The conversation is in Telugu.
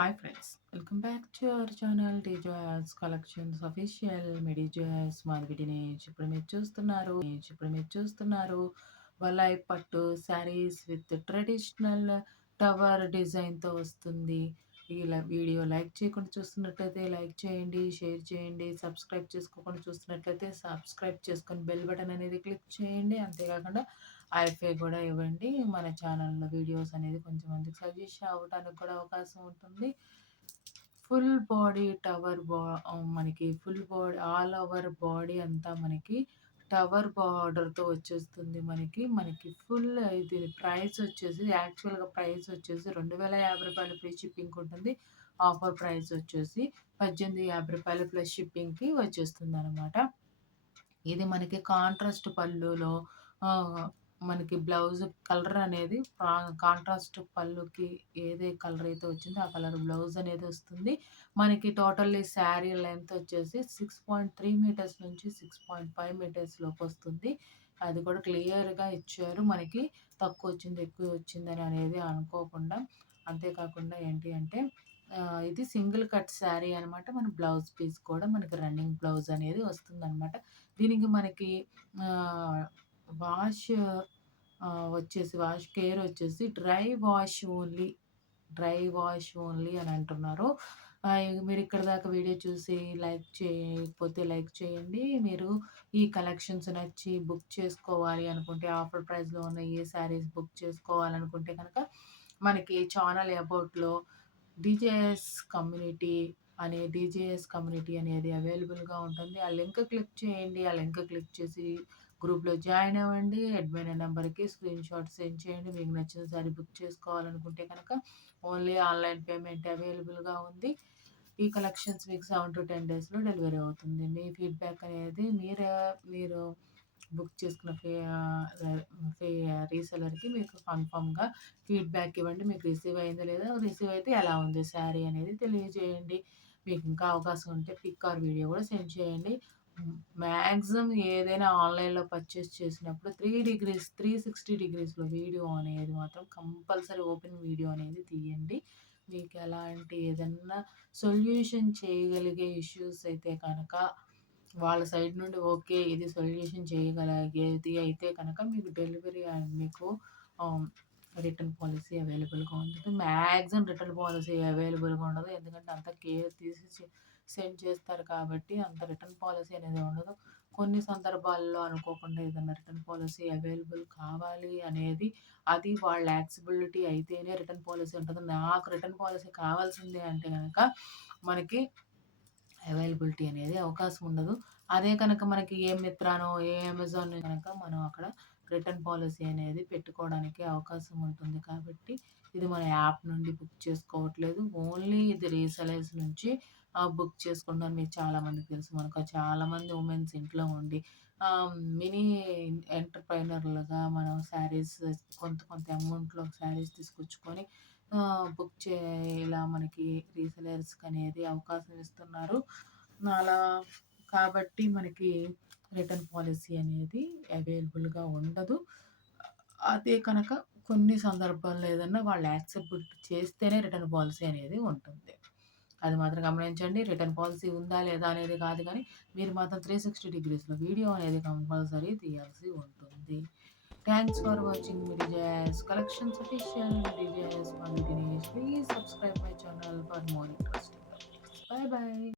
Hi friends, welcome back to our channel డీజోయాస్ కలెక్షన్స్ అఫీషియల్ మెడిజోయాస్ మాధవి దినేష్. ఇప్పుడు మీరు చూస్తున్నారు వలై పట్టు శారీస్ విత్ ట్రెడిషనల్ టవర్ డిజైన్తో వస్తుంది. ఇలా వీడియో లైక్ చేయకుండా చూస్తున్నట్లయితే లైక్ చేయండి, షేర్ చేయండి. సబ్స్క్రైబ్ చేసుకోకుండా చూస్తున్నట్లయితే సబ్స్క్రైబ్ చేసుకొని బెల్ బటన్ అనేది క్లిక్ చేయండి. అంతేకాకుండా ఐఫై కూడా ఇవ్వండి. మన ఛానల్లో వీడియోస్ అనేది కొంచెం మందికి సజెస్ట్ అవ్వడానికి కూడా అవకాశం ఉంటుంది. ఫుల్ బాడీ టవర్ మనకి full body all over body అంతా మనకి టవర్ బార్డర్తో వచ్చేస్తుంది. మనకి ఫుల్ ఇది ప్రైస్ వచ్చేసి యాక్చువల్గా ప్రైస్ వచ్చేసి రూ. 2050 ఫ్రీ షిప్పింగ్ ఉంటుంది. ఆఫర్ ప్రైస్ వచ్చేసి రూ. 1850 ప్లస్ షిప్పింగ్కి వచ్చేస్తుంది అనమాట. ఇది మనకి కాంట్రాస్ట్ పళ్ళులో మనకి బ్లౌజ్ కలర్ అనేది కాంట్రాస్ట్ పళ్ళుకి ఏదే కలర్ అయితే వచ్చిందో ఆ కలర్ బ్లౌజ్ అనేది వస్తుంది. మనకి టోటల్లీ శారీ లెంత్ వచ్చేసి 6.3 మీటర్స్ నుంచి 6.5 మీటర్స్ లోపు వస్తుంది. అది కూడా క్లియర్గా ఇచ్చారు. మనకి తక్కువ వచ్చింది ఎక్కువ వచ్చిందని అనేది అనుకోకుండా. అంతేకాకుండా ఏంటి అంటే ఇది సింగిల్ కట్ శారీ అనమాట. మన బ్లౌజ్ పీస్ కూడా మనకి రన్నింగ్ బ్లౌజ్ అనేది వస్తుందన్నమాట. దీనికి మనకి వాష్ వాష్ కేర్ వచ్చేసి డ్రై వాష్ ఓన్లీ అని అంటున్నారు. మీరు ఇక్కడ దాకా వీడియో చూసి లైక్ చేయకపోతే లైక్ చేయండి. మీరు ఈ కలెక్షన్స్ నచ్చి బుక్ చేసుకోవాలి అనుకుంటే ఆఫర్ ప్రైస్లో ఉన్న ఏ శారీస్ బుక్ చేసుకోవాలనుకుంటే కనుక మనకి ఛానల్ అబౌట్లో డీజేఎస్ కమ్యూనిటీ అనేది అవైలబుల్గా ఉంటుంది. ఆ లింక్ క్లిక్ చేయండి. ఆ లింక్ క్లిక్ చేసి గ్రూప్లో జాయిన్ అవ్వండి. అడ్మిన్ నెంబర్కి స్క్రీన్ షాట్ సెండ్ చేయండి. మీకు నచ్చిన సారీ బుక్ చేసుకోవాలనుకుంటే కనుక ఓన్లీ ఆన్లైన్ పేమెంట్ అవైలబుల్గా ఉంది. ఈ కలెక్షన్స్ మీకు 7 to 10 డేస్లో డెలివరీ అవుతుంది. మీ ఫీడ్బ్యాక్ అనేది మీరు బుక్ చేసుకున్న రీసెలర్కి మీకు కన్ఫామ్గా ఫీడ్బ్యాక్ ఇవ్వండి. మీకు రిసీవ్ అయిందా లేదా, రిసీవ్ అయితే ఎలా ఉంది శారీ అనేది తెలియజేయండి. మీకు ఇంకా అవకాశం ఉంటే పిక్ ఆర్ వీడియో కూడా సెండ్ చేయండి. మ్యాక్సిమం ఏదైనా ఆన్లైన్లో పర్చేస్ చేసినప్పుడు 360 డిగ్రీస్లో వీడియో అనేది మాత్రం కంపల్సరీ ఓపెన్ వీడియో అనేది తీయండి. మీకు ఎలాంటి ఏదన్నా సొల్యూషన్ చేయగలిగే ఇష్యూస్ అయితే కనుక వాళ్ళ సైడ్ నుండి ఓకే ఇది సొల్యూషన్ చేయగలిగేది అయితే కనుక మీకు డెలివరీ అండ్ మీకు రిటర్న్ పాలసీ అవైలబుల్గా ఉంటుంది. మ్యాక్సిమం రిటర్న్ పాలసీ అవైలబుల్గా ఉండదు. ఎందుకంటే అంత కేర్ తీసి సెండ్ చేస్తారు కాబట్టి అంత రిటర్న్ పాలసీ అనేది ఉండదు. కొన్ని సందర్భాల్లో అనుకోకుండా ఏదైనా రిటర్న్ పాలసీ అవైలబుల్ కావాలి అనేది అది వాళ్ళ యాక్సెసిబిలిటీ అయితేనే రిటర్న్ పాలసీ ఉంటుంది. నాకు రిటర్న్ పాలసీ కావాల్సిందే అంటే కనుక మనకి అవైలబిలిటీ అనేది అవకాశం ఉండదు. అదే కనుక మనకి ఏ మిత్రానో ఏ అమెజాన్ కనుక మనం అక్కడ రిటర్న్ పాలసీ అనేది పెట్టుకోవడానికి అవకాశం ఉంటుంది. కాబట్టి ఇది మన యాప్ నుండి బుక్ చేసుకోవట్లేదు. ఓన్లీ ఇది రీసెలర్స్ నుంచి బుక్ చేసుకుంటాం. మీకు చాలామందికి తెలుసు. మనకు చాలామంది ఉమెన్స్ ఇంట్లో ఉండి మినీ ఎంటర్‌ప్రైనర్‌లుగా మనం శారీస్ కొంత అమౌంట్‌లో శారీస్ తీసుకొచ్చుకొని ఇలా మనకి రీసెలర్స్‌కి అనేది అవకాశం ఇస్తున్నారు. అలా కాబట్టి మనకి రిటర్న్ పాలసీ అనేది అవైలబుల్‌గా ఉండదు. అదే కనుక కొన్ని సందర్భాల్లో ఏదన్నా వాళ్ళు యాక్సెప్ట్ చేస్తేనే రిటర్న్ పాలసీ అనేది ఉంటుంది. అది మాత్రం గమనించండి. రిటర్న్ పాలసీ ఉందా లేదా అనేది కాదు కానీ మీరు మాత్రం 360 డిగ్రీస్‌లో వీడియో అనేది కంపల్సరీ తీయాల్సి ఉంటుంది. థ్యాంక్స్ ఫర్ వాచింగ్ మెడిజోయాస్ కలెక్షన్స్ అఫీషియల్ మెడిజోయాస్ Madhavi Dinesh. Please subscribe my channel for more interesting updates. Bye by.